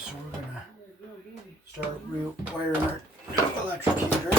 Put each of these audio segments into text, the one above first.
so we're gonna start rewiring our new electric heater.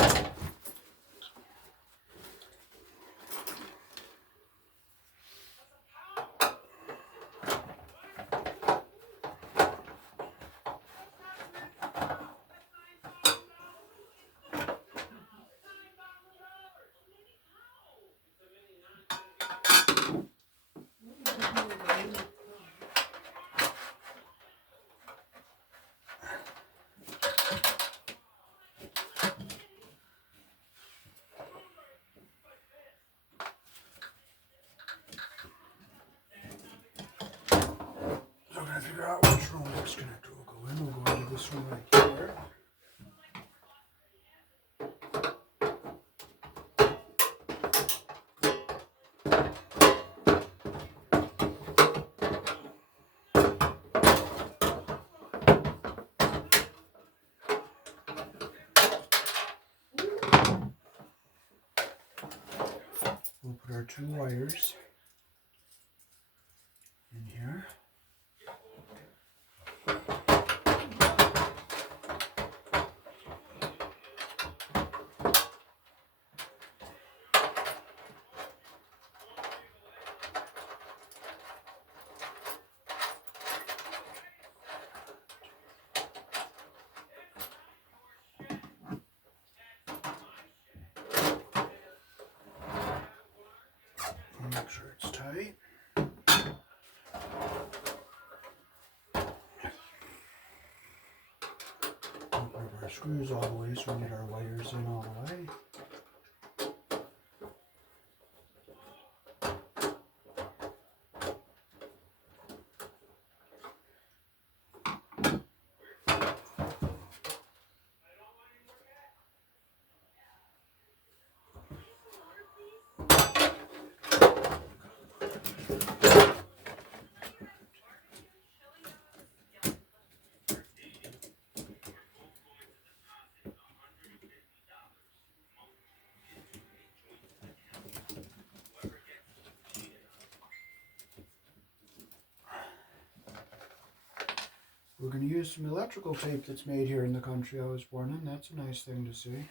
So I'm gonna figure out which Rolex connector will go in. We'll go into this one right here. We'll put our two wires in here. Make sure it's tight. Don't grab our screws all the way so we get our wires in all the way. We're going to use some electrical tape that's made here in the country I was born in. That's a nice thing to see.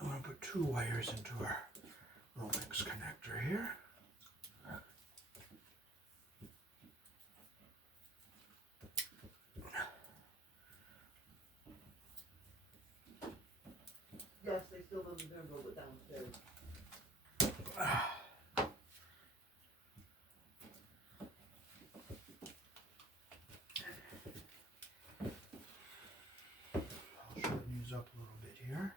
I'm going to put two wires into our Rolex connector here. Yes, they still live in Denver, but downstairs. I'll shorten these up a little bit here.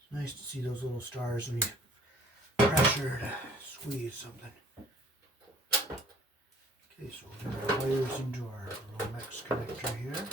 It's nice to see those little stars when you pressure to squeeze something. Okay, so we'll get our wires into our Rolex connector here.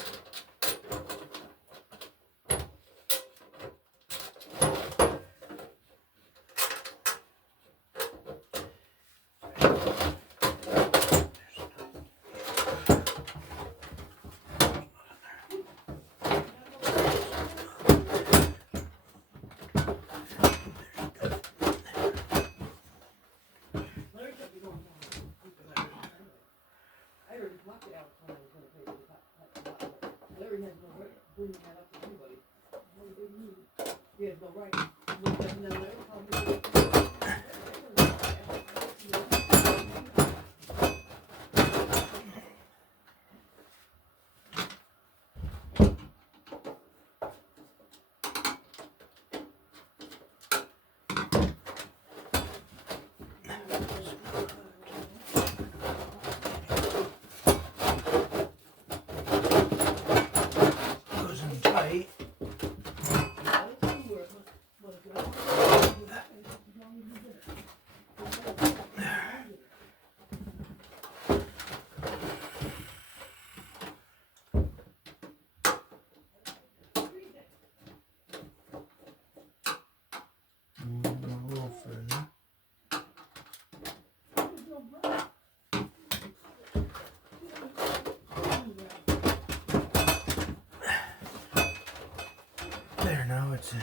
it's in.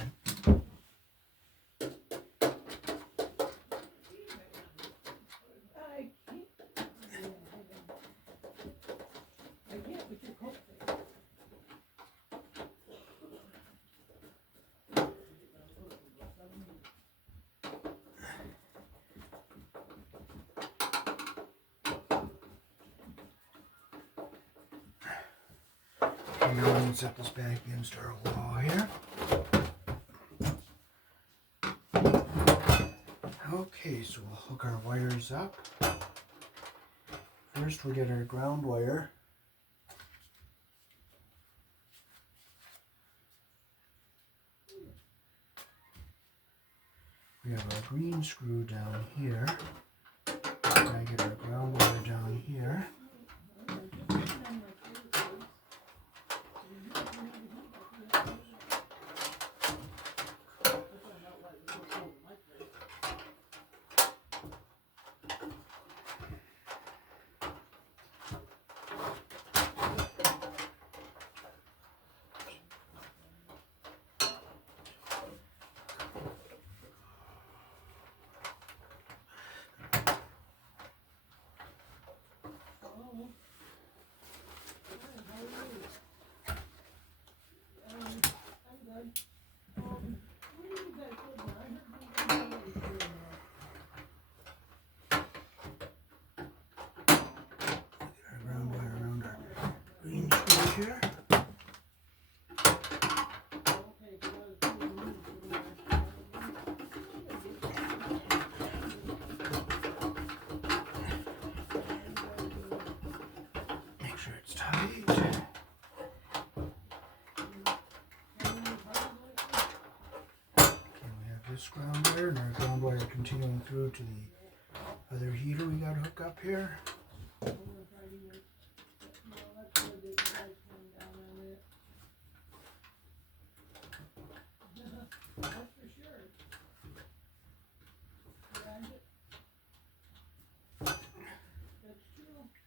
I can't put your coat there. And now I'm going to set this back against our wall here. Okay, so we'll hook our wires up. First we'll get our ground wire. We have our green screw down here. I get our ground wire down here. Here. Make sure it's tight. Okay, we have this ground wire and our ground wire continuing through to the other heater we got to hook up here.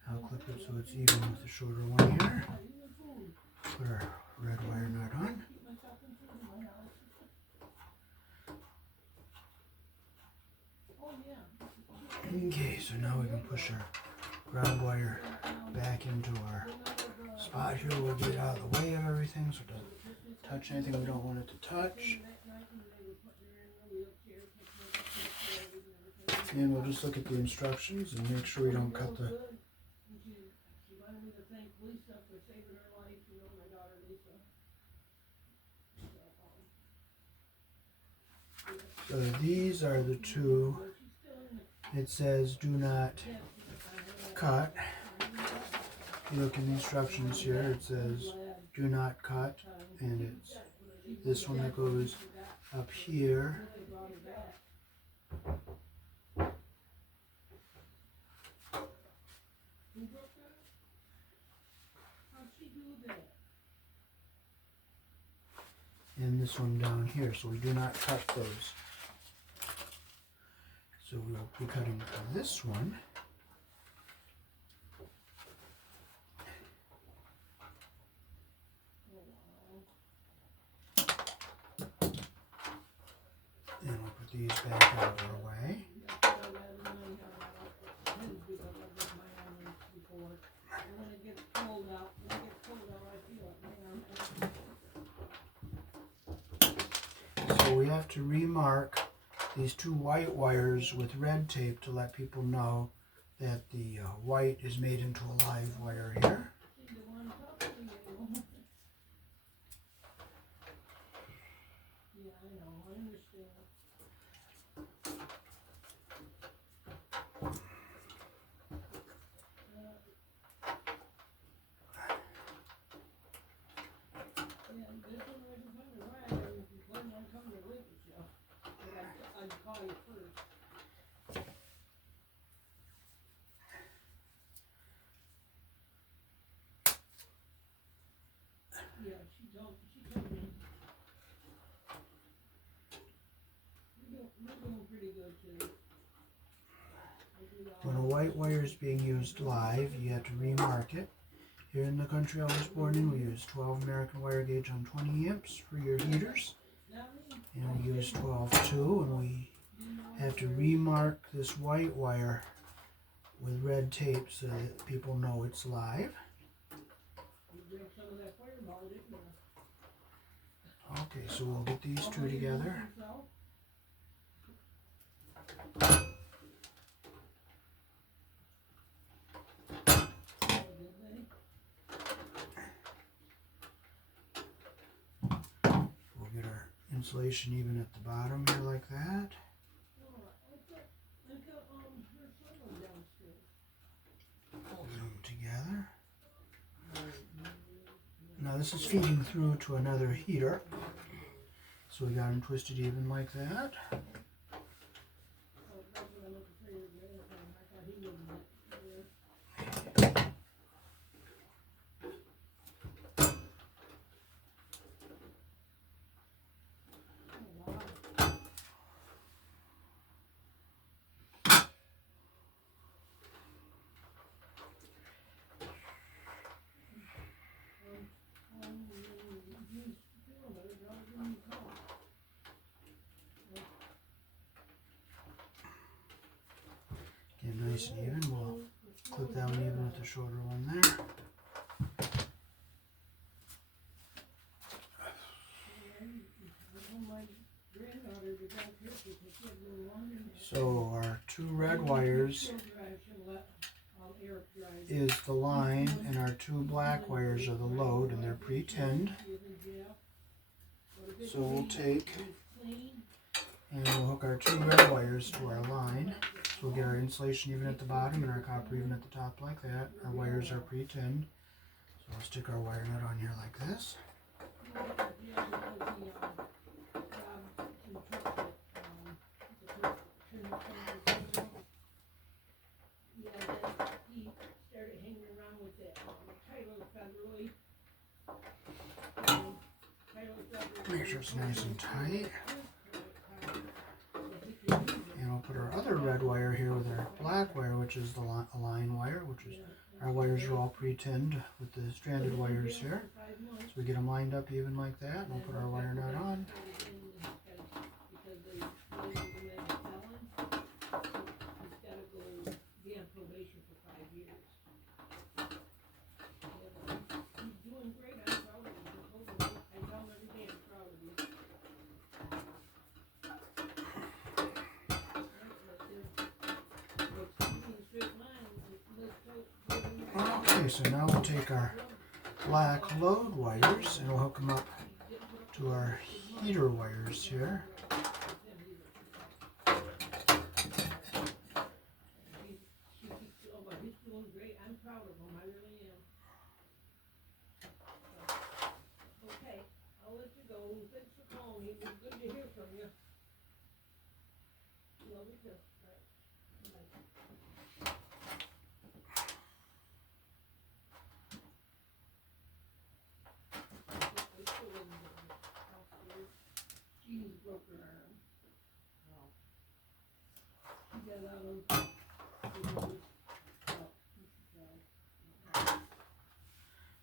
I'll clip it so it's even with the shorter one here. Put our red wire nut on. Okay, so now we can push our ground wire back into our spot here. We'll get it out of the way of everything so it doesn't touch anything we don't want it to touch. And we'll just look at the instructions and make sure we don't cut the So these are the two. It says do not cut. You look in the instructions here, it says do not cut, and it's this one that goes up here. And this one down here, so we do not cut those. So we'll be cutting this one. And we'll put these back out of our way. So we have to remark these two white wires with red tape to let people know that the white is made into a live wire here. She told me. We're doing pretty good too. When a white wire is being used live, you have to remark it. Here in the country I was born in, we use 12 American wire gauge on 20 amps for your heaters. And we use 12-2, and we have to remark this white wire with red tape so that people know it's live. You drank some of that Fireball, didn't you? Okay, so we'll get these two together. We'll get our insulation even at the bottom here like that. We'll get them together. Now this is feeding through to another heater. So we got them twisted even like that. Get nice and even. We'll clip that one even with the shorter one there. So our two red wires is the line, and our two black wires are the load, and they're pre-tinned. So we'll take and we'll hook our two red wires to our line. So we'll get our insulation even at the bottom and our copper even at the top like that. Our wires are pre-tinned. So we'll stick our wire nut on here like this. Make sure it's nice and tight. And we'll put our other red wire here with our black wire, which is the line wire, which is our wires are all pre-tinned with the stranded wires here. So we get them lined up even like that, and we'll put our wire nut on. Okay, so now we'll take our black load wires and we'll hook them up to our heater wires here.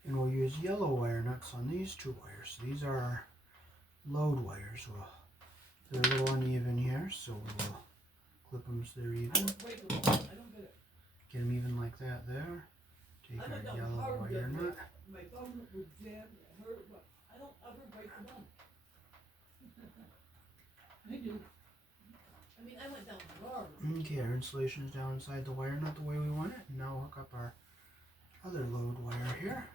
And we'll use yellow wire nuts on these two wires. These are our load wires. Well, they're a little uneven here, so we'll clip them so they're even. Get them even like that there. Take our yellow wire nut. My thumb was jammed, it hurt, but I don't ever break the thumb. I do. I mean, I went down hard. Okay, our insulation is down inside the wire nut the way we want it. And now we'll hook up our other load wire here.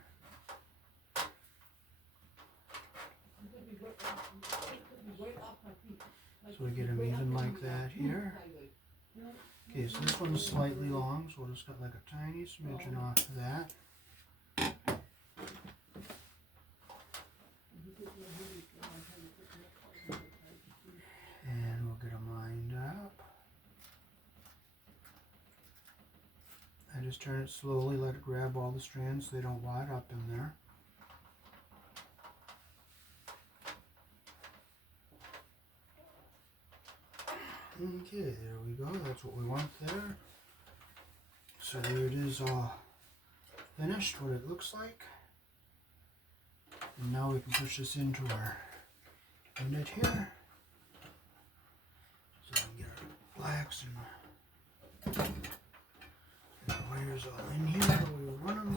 So we get them even like that here. Okay, so this one's slightly long, so we'll just cut like a tiny smidgen off of that. And we'll get them lined up. I just turn it slowly, let it grab all the strands so they don't wad up in there. Okay, there we go. That's what we want there. So there it is, all finished, what it looks like. And now we can push this into our unit here. blacks and get the wires all in here where we run them.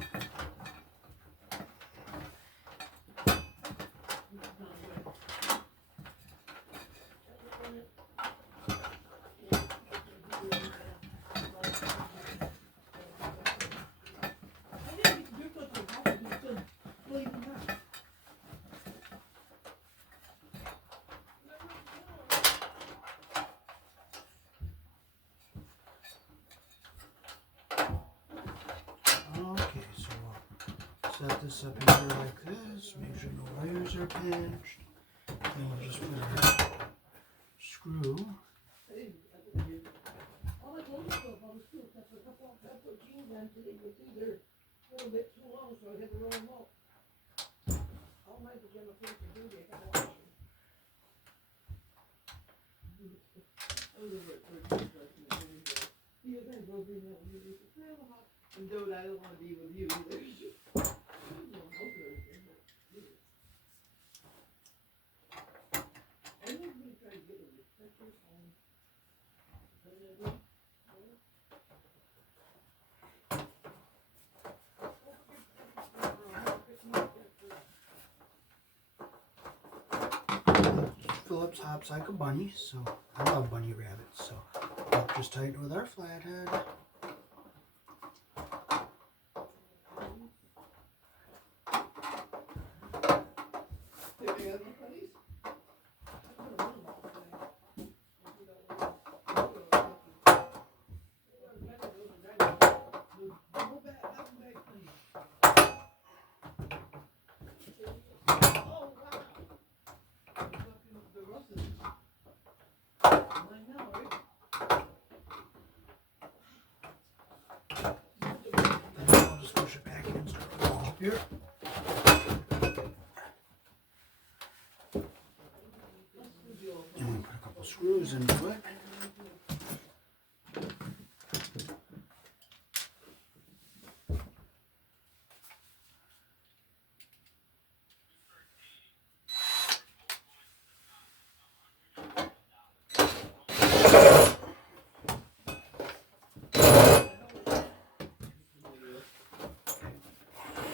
Okay, so we'll set this up in here like this, make sure the wires are pinched. Then we'll just put our screw. All I told myself I was too, except for a couple, I put jeans on today, but they're a little bit too long, so I had to roll them out. All my pajama pants are dirty, I gotta wash them. I was over at third grade, like, in the morning, he was gonna go bring that one, he said, "Grandma," and dude, I don't wanna be with you either. Everybody tried to get with me, that's your phone. Phillips hops like a bunny, so I love bunny rabbits, so I'll just tighten with our flathead. I'll just push it back in and start rolling up here. And we put a couple screws into it.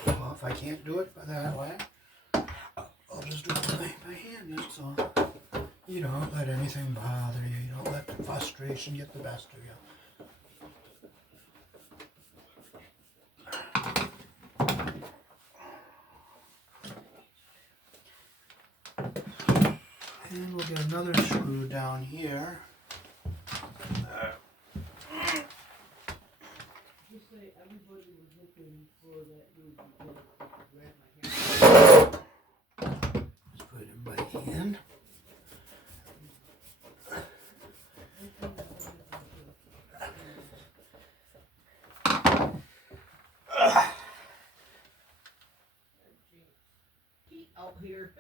Well, if I can't do it that way, I'll just do it by hand, that's all. You don't let anything bother you. You don't let the frustration get the best of you. And we'll get another screw down here. Just say everybody was looking for that dude who grabbed my hand. Just put it in by hand. Heat out here.